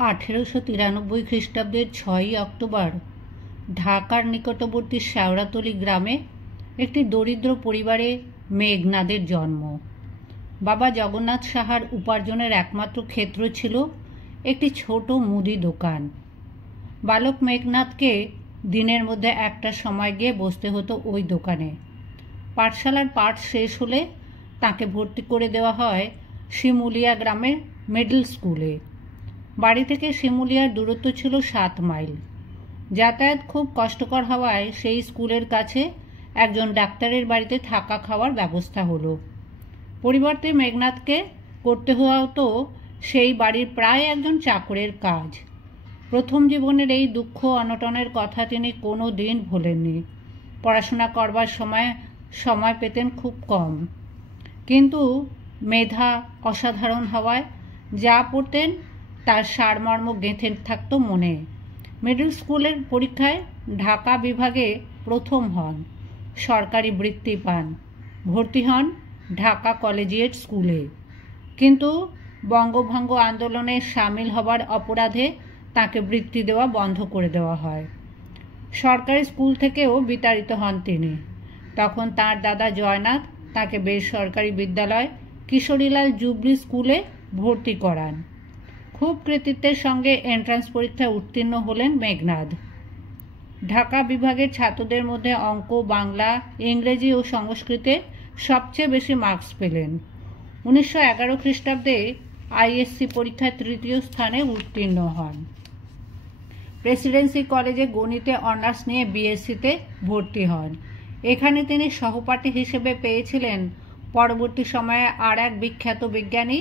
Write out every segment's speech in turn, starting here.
1893 খ্রিস্টাব্দের 6ই অক্টোবর ঢাকার নিকটবর্তী শেওড়াতলী গ্রামে একটি দরিদ্র পরিবারে মেঘনাদের জন্ম। বাবা জগন্নাথ সাহার উপার্জনের একমাত্র ক্ষেত্র ছিল একটি ছোট মুদি দোকান। বালক মেঘনাদকে দিনের মধ্যে একটা সময় গিয়ে বসতে হতো ওই দোকানে। পাঠশালার পাঠ শেষ হলে তাকে ভর্তি করে দেওয়া হয় শিমুলিয়া গ্রামের মিডল স্কুলে। বাড়ি থেকে শিমুলিয়ার দূরত্ব ছিল 7 মাইল। যাতায়াত খুব কষ্টকর হওয়ায় সেই স্কুলের কাছে একজন ডাক্তারের বাড়িতে থাকা খাওয়ার ব্যবস্থা হলো। পরিবর্তে মেঘনাদকে করতে হতো সেই বাড়ির প্রায় একজন চাকরের কাজ। প্রথম জীবনের এই দুঃখ অনটনের কথা তিনি কোনো দিন ভোলেননি। পড়াশোনা করবার সময় পেতেন খুব কম, কিন্তু মেধা অসাধারণ হওয়ায় যা পড়তেন তার সারমর্ম গেঁথে থাকত মনে। মিডল স্কুলের পরীক্ষায় ঢাকা বিভাগে প্রথম হন, সরকারি বৃত্তি পান, ভর্তি হন ঢাকা কলেজিয়েট স্কুলে। কিন্তু বঙ্গভঙ্গ আন্দোলনে সামিল হবার অপরাধে তাকে বৃত্তি দেওয়া বন্ধ করে দেওয়া হয়। সরকারি স্কুল থেকেও বিতাড়িত হন তিনি। তখন তার দাদা জয়নাথ তাকে বেসরকারি বিদ্যালয় কিশোরীলাল জুবলি স্কুলে ভর্তি করান। খুব কৃতিত্বের সঙ্গে এন্ট্রান্স পরীক্ষায় উত্তীর্ণ হলেন মেঘনাদ। ঢাকা বিভাগের ছাত্রদের মধ্যে অঙ্ক, বাংলা, ইংরেজি ও সংস্কৃতে সবচেয়ে বেশি মার্কস পেলেন। 1911 খ্রিস্টাব্দে আইএসসি পরীক্ষায় তৃতীয় স্থানে উত্তীর্ণ হন। প্রেসিডেন্সি কলেজে গণিতে অনার্স নিয়ে বিএসসিতে ভর্তি হন। এখানে তিনি সহপাঠী হিসেবে পেয়েছিলেন পরবর্তী সময়ে আর এক বিখ্যাত বিজ্ঞানী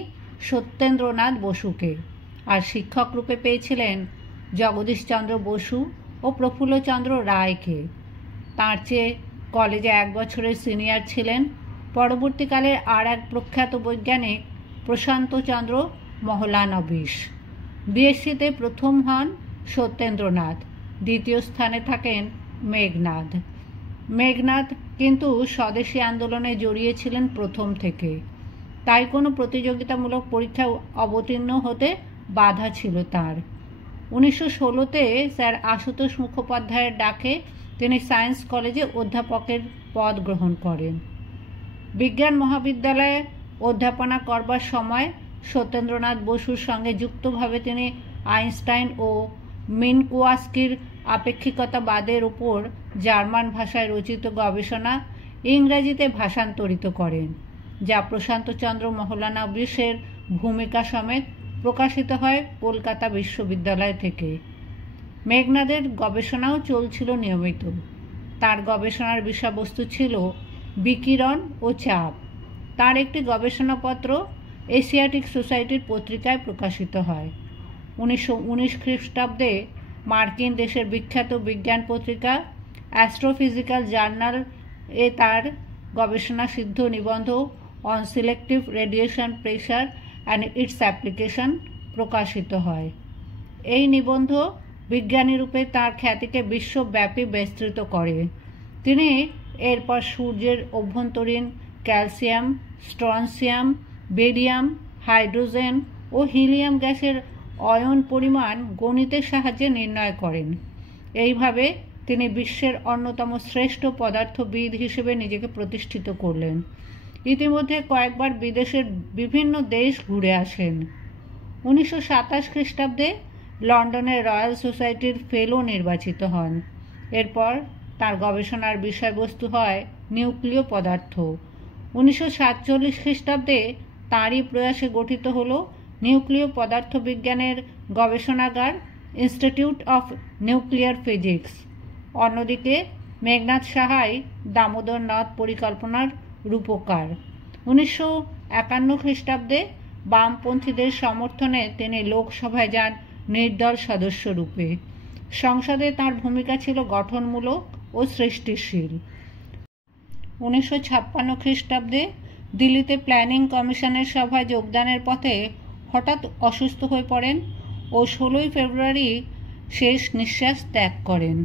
সত্যেন্দ্রনাথ বসুকে, আর শিক্ষক রূপে পেয়েছিলেন জগদীশচন্দ্র বসু ও প্রফুল্লচন্দ্র রায়কে। তাঁর চেয়ে কলেজে 1 বছরের সিনিয়র ছিলেন পরবর্তীকালের আর এক প্রখ্যাত বৈজ্ঞানিক প্রশান্তচন্দ্র মহলানবিশ। বিএসসিতে প্রথম হন সত্যেন্দ্রনাথ, দ্বিতীয় স্থানে থাকেন মেঘনাদ। মেঘনাদ কিন্তু স্বদেশী আন্দোলনে জড়িয়েছিলেন প্রথম থেকে, তাই কোনো প্রতিযোগিতামূলক পরীক্ষায় অবতীর্ণ হতে বাধা ছিল তার। 1916-তে স্যার আশুতোষ মুখোপাধ্যায়ের ডাকে তিনি সায়েন্স কলেজে অধ্যাপকের পদ গ্রহণ করেন। বিজ্ঞান মহাবিদ্যালয়ে অধ্যাপনা করবার সময় সত্যেন্দ্রনাথ বসুর সঙ্গে যুক্তভাবে তিনি আইনস্টাইন ও মিনকুয়াস্কির আপেক্ষিকতাবাদের উপর জার্মান ভাষায় রচিত গবেষণা ইংরেজিতে ভাষান্তরিত করেন, যা প্রশান্তচন্দ্র মহলানবিশের ভূমিকা সমেত প্রকাশিত হয় কলকাতা বিশ্ববিদ্যালয় থেকে। মেঘনাদের গবেষণাও চলছিল নিয়মিত। তার গবেষণার বিষয়বস্তু ছিল বিকিরণ ও চাপ। তার একটি গবেষণাপত্র এশিয়াটিক সোসাইটির পত্রিকায় প্রকাশিত হয়। 1919 খ্রিস্টাব্দে মার্কিন দেশের বিখ্যাত বিজ্ঞান পত্রিকা অ্যাস্ট্রোফিজিক্যাল জার্নাল এ তার গবেষণা সিদ্ধ নিবন্ধ on selective radiation pressure and it's application প্রকাশিত হয়। এই নিবন্ধ বিজ্ঞানী রূপে তাঁর খ্যাতিকে বিশ্বব্যাপী বিস্তৃত করে। তিনি এরপর সূর্যের অভ্যন্তরীণ ক্যালসিয়াম, স্ট্রনসিয়াম, বেরিয়াম, হাইড্রোজেন ও হিলিয়াম গ্যাসের অয়ন পরিমাণ গণিতের সাহায্যে নির্ণয় করেন। এইভাবে তিনি বিশ্বের অন্যতম শ্রেষ্ঠ পদার্থবিদ হিসেবে নিজেকে প্রতিষ্ঠিত করলেন। ইতিমধ্যে কয়েকবার বিদেশের বিভিন্ন দেশ ঘুরে আসেন। 1927 খ্রিস্টাব্দে লন্ডনের রয়্যাল সোসাইটির ফেলো নির্বাচিত হন। এরপর তার গবেষণার বিষয়বস্তু হয় নিউক্লিয় পদার্থ। 1947 খ্রিস্টাব্দে তাঁরই প্রয়াসে গঠিত হল নিউক্লিয় পদার্থ বিজ্ঞানের গবেষণাগার ইনস্টিটিউট অফ নিউক্লিয়ার ফিজিক্স। অন্যদিকে মেঘনাদ সাহাই দামোদর নদ পরিকল্পনার রূপকার। 1951 খ্রিস্টাব্দে বামপন্থীদের সমর্থনে তিনি লোকসভায় যান নির্দল সদস্য রূপে। সংসদে তাঁর ভূমিকা ছিল গঠনমূলক ও সৃষ্টিশীল। 1956 খ্রিস্টাব্দে দিল্লিতে প্ল্যানিং কমিশনের সভায় যোগদানের পথে হঠাৎ অসুস্থ হয়ে পড়েন ও 16 ফেব্রুয়ারি শেষ নিঃশ্বাস ত্যাগ করেন।